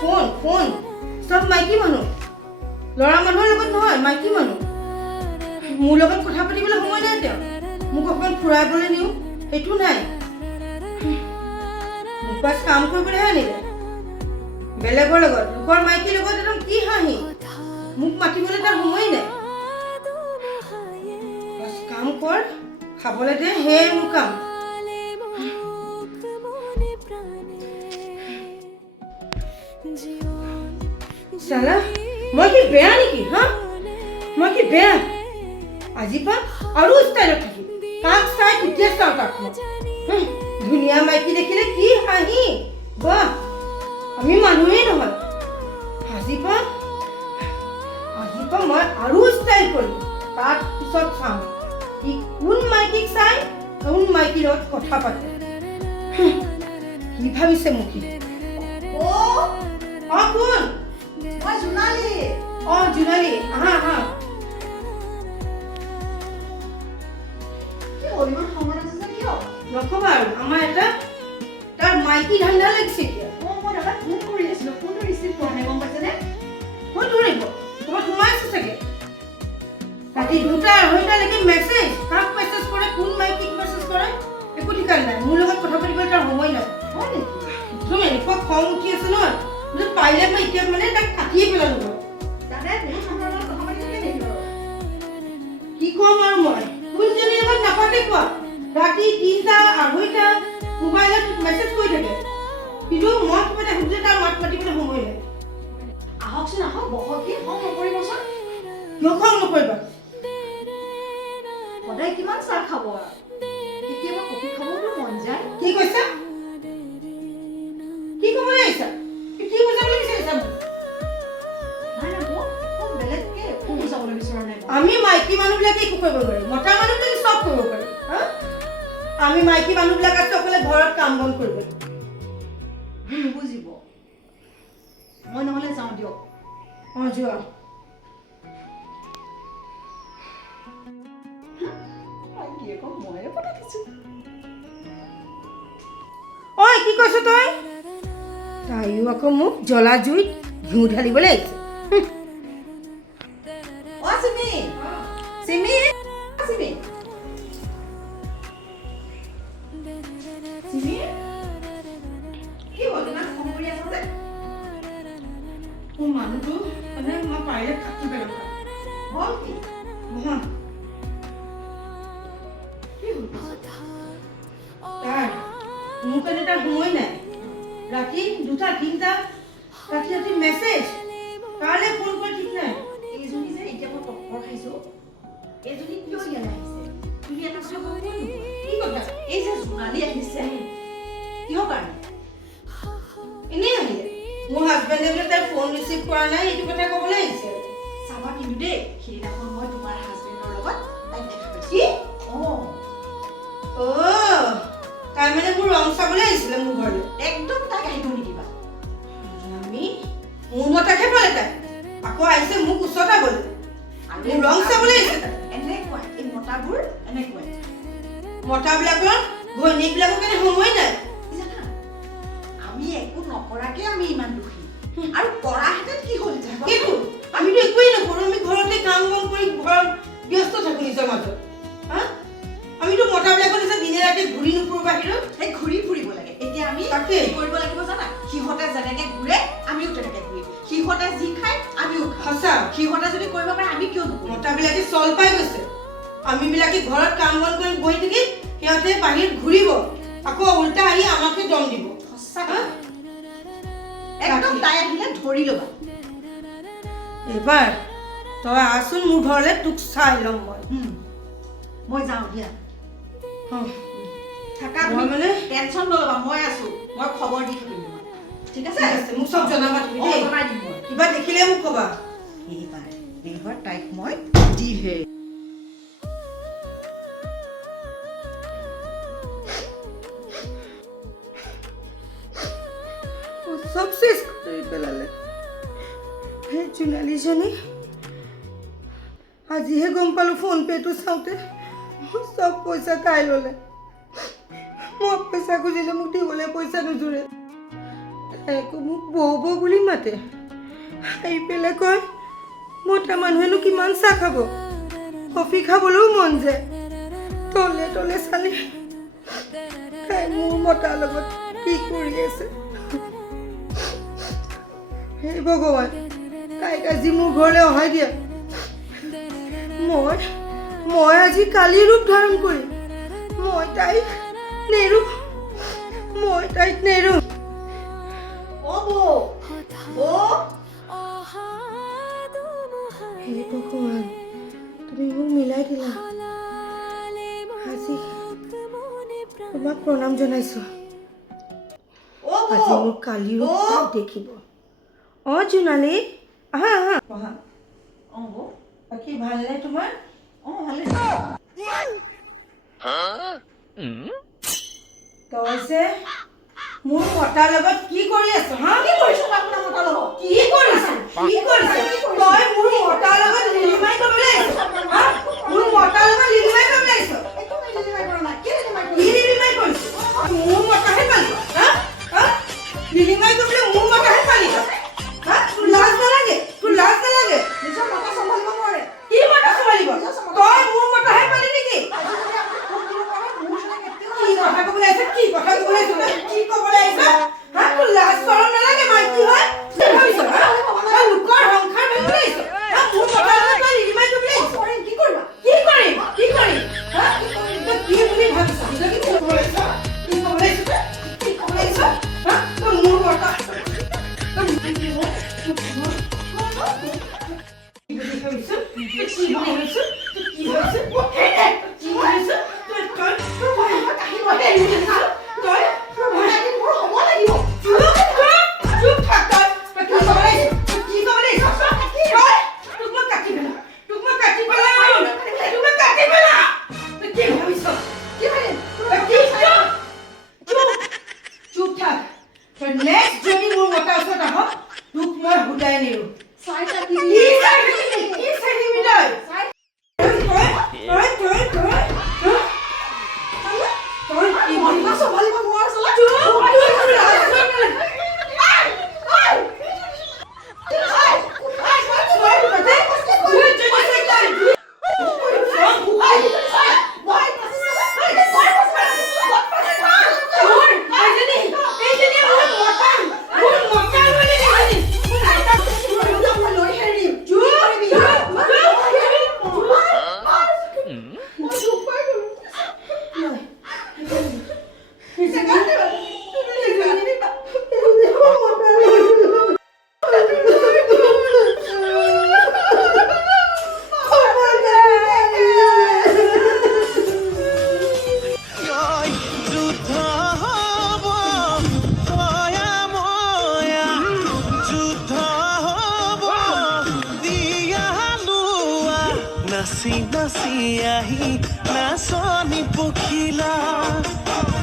Phone phone সব মাইকী মানুহ ল'ৰা মানুহৰ লগত নহয় মাইকী মানুহ মোৰ লগত কথা পাতিবলৈ সময় নাই তেওঁ মোক অকণ ফুৰাবলৈ নিওঁ সেইটো নাই মোক বাছ কাম কৰিবলৈহে আনিলে বেলেগৰ লগত লোকৰ মাইকীৰ লগত একদম কি হাঁহি মোক মাতিবলৈ তাৰ সময় নাই বাছ কাম কৰ খাবলৈ দে সেয়ে মোৰ কাম চালা মই কি বেয়া নেকি হা মই কি বেয়া আজি পা আৰু ষ্টাইলত থাকি কাক চাই কেতিয়া চাওঁ তাক মই ধুনীয়া মাইকী দেখিলে কি হাঁহি বাহ আমি মানুহেই নহয় আজি পা মই আৰু ষ্টাইল কৰিম তাৰ পিছত চাম কি কোন মাইকীক চাই কোন মাইকীৰ লগত কথা পাতে কি ভাবিছে মোক কোন মই জোনালী জোনালী আহা আহা কি হ'ল ইমান সময় আছে কিয় নকবা আৰু আমাৰ এটা তাৰ মাইকী ধান্দা লাগিছে এতিয়া মই দাদা ফোন কৰি আছিলোঁ ফোনটো ৰিচিভ কৰা নাই গম পাইছেনে ক'ত ধৰিব ক'ৰবাত সোমাই আছে চাগে ৰাতি 2:30লৈকে মেছেজ কাক মেছেজ কৰে কোন মাইকীক মেছেজ কৰে একো ঠিকান নাই মোৰ লগত কথা পাতিবলৈ তাৰ সময় নাই হয় নেকি একদম এনেকুৱা খং উঠি আছে নহয় পাৰিলে মই এতিয়া মানে তাক কাটিয়ে পেলালো দাদাই বহুত সময়ৰ লগত কথা পাতি থাকে নেকি বাৰু কি ক'ম আৰু মই কোনজনীৰ লগত নাপাতে কোৱা ৰাতি 3টা 2:30 মোবাইলত মেছেজ কৰি থাকে কিন্তু মই কিবা এটা সুধিলে তাৰ মাত মাতিবলৈ সময় নাই আহকচোন আহক বহকি খং নকৰিবচোন কিয় খং নকৰিবা সদায় কিমান চাহ খাব আৰু কেতিয়াবা কফি খাবলৈও মন যায় কি কৈছা কি ক'বলৈ আহিছা কি বুজাবলৈ বিচাৰিছা বেলেগকে একো বুজাবলৈ বিচৰা নাই আমি মাইকী মানুহবিলাকে একো কৰিব নোৱাৰি মতা মানুহবিলাকে চব কৰিব পাৰি আমি মাইকী মানুহবিলাক আছে অকলে ঘৰত কাম বন কৰিব নুবুজিব মই নহ'লে যাওঁ দিয়ক যোৱা ময়ে পঠাইছোঁ ঐ কি কৈছ তই তাইও আকৌ মোক জ্বলা জুইত ঘিউ ঢালিবলৈ আহিছে চিমি চিমি চিমি চিমি কি হ'ল ইমান খং কৰি আছ যে মোৰ মানুহটো মানে মই পাৰিলে কাটি পেলাম হ'ল কি তাৰ মোৰ কাৰণে তাৰ সময় নাই ৰাতি 2টা 3টা ৰাতি মেছেজ কালে ফোন কৰি ঠিক নাই এইজনী যে এতিয়া মই টক্কৰ খাইছোঁ এইজনী কিয় ইয়ালৈ আহিছে তুমি এটা কথা ক'ব কি কথা এই যে জোনালী আহিছে কিহৰ কাৰণে এনেই আহিলে মোৰ হাজবেণ্ডে বোলে তাই ফোন ৰিচিভ কৰা নাই এইটো কথা ক'বলৈ আহিছে চাবা কিন্তু দেই সেইদিনাখন মই তোমাৰ হাজবেণ্ডৰ লগত তাইক দেখা পাইছোঁ কি তাই মানে মোৰ ৰং চাবলৈ আহিছিলে মোৰ ঘৰলৈ একদম তাইক আহিব নিদিবা আমি মোৰ মতাকে পালে তাই আকৌ আহিছে মোক উচতাবলৈ মোৰ ৰং চাবলৈ আহিছে তাই এনেকুৱা এই মতাবোৰ এনেকুৱাই মতাবিলাকৰ ঘৈণীয়েকবিলাকৰ কাৰণে সময় নাই জানা আমি একো নকৰাকে আমি ইমান দুখী আৰু কৰাহেঁতেন কি হ'ল কিন্তু আমিতো একোৱেই নকৰোঁ আমি ঘৰতে কাম বন কৰি ঘৰত ব্যস্ত থাকোঁ নিজৰ মাজত আমিতো মতাবিলাকৰ নিচিনা দিনে ৰাতি ঘূৰি নুফুৰোঁ বাহিৰত এই ঘূৰি ফুৰিব লাগে এতিয়া আমি তাকে কৰিব লাগিব জানা সিহঁতে যেনেকে ঘূৰে আমিও তেনেকে ঘূৰিম সিহঁতে যি খায় আমিও সঁচা সিহঁতে যদি কৰিব পাৰে আমি কিয় নকৰোঁ মতাবিলাকে চল পাই গৈছে আমিবিলাকে ঘৰত কাম বন কৰি বহি থাকি সিহঁতে বাহিৰত ঘূৰিব আকৌ উল্টা আহি আমাকে দম দিব সঁচা একদম তাই আহিলে ধৰি ল'বা এইবাৰ তই আহচোন মোৰ ঘৰলৈ তোক চাই ল'ম মই যাওঁ দিয়া থাকা মই মানে টেনশ্যন নল'বা মই আছোঁ মই খবৰ দি থাকিম তোমাক ঠিক আছে মোক চব জনাবা তুমি দেই জনাই দিম মই কিবা দেখিলে মোক ক'বা এইবাৰ তাইক মই দিহে চব চেছ কৰি পেলালে সেই জোনালীজনী আজিহে গম পালোঁ ফোনপে'টো চাওঁতে চব পইচা খাই ল'লে। মই পইচা খুজিলে মোক দিবলৈ পইচা নোজোৰে। তাইকো মোক বৌ বৌ বুলি মাতে। আহি পেলাই কয় মতা মানুহেনো কিমান চাহ খাব, কফি খাবলৈও মন যায়। তলে তলে চালি তাই মোৰ মতাৰ লগত কি কৰি আছে। হে ভগৱান, তাইক আজি মোৰ ঘৰলৈ অহাই দিয়া। মই আজি কালি ৰূপ ধাৰণ কৰিম। মই তাইক নেৰো। হে ভগৱান, তুমি মোক মিলাই দিলা। আজি তোমাক প্ৰণাম জনাইছো। আজি মোৰ কালি ৰূপ দেখিব। জোনালী, আহা আহা আহা। বাকী ভালনে তোমাৰ? ভালে। তই যে মোৰ মতাৰ লগত কি কৰি আছ? কি কৰিছ আপোনাৰ মতাৰ লগত? কি কৰিছ? তই মোৰ মতাৰ লগত লিলিমাই কৰিবলৈ আহিছ? মোৰ মতাৰ লগত লিলিমাই কৰিবলৈ আহিছ? একো নাই, লিলিমাই কৰা নাই। কি লিলিমাই কি লিলিমাই কৰিছ? মোৰ মতাহে পালি? লিলিমাই কৰিবলৈ মোৰ মতাহে পালি? তোৰ লাজ নালাগে? নিজৰ মতা চম্ভালিব নোৱাৰে। কি মতা চম্ভালিব? তই মোৰ মতাহে পালি নেকি? কি কথা ক'বলৈ আহিছ? কি ক'বলৈ আহিছ? তোৰ লাজ শৰম নালাগে? মাইকী হয় কি ভাবিছ? তই লোকৰ সংসাৰ ভাঙিবলৈ আহিছ? মোৰ মতাৰ লগত তই লিলিমাই কৰিবলৈ আহিছ? কি কৰিবা? কি কৰিম? তই কি বুলি ভাবিছ? কি ক'বলৈ আহিছ? তই মোৰ মতা নাচি নাচি আহি নাচনি পখিলা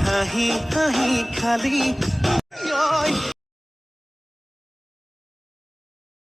হাঁহি হাঁহি খালি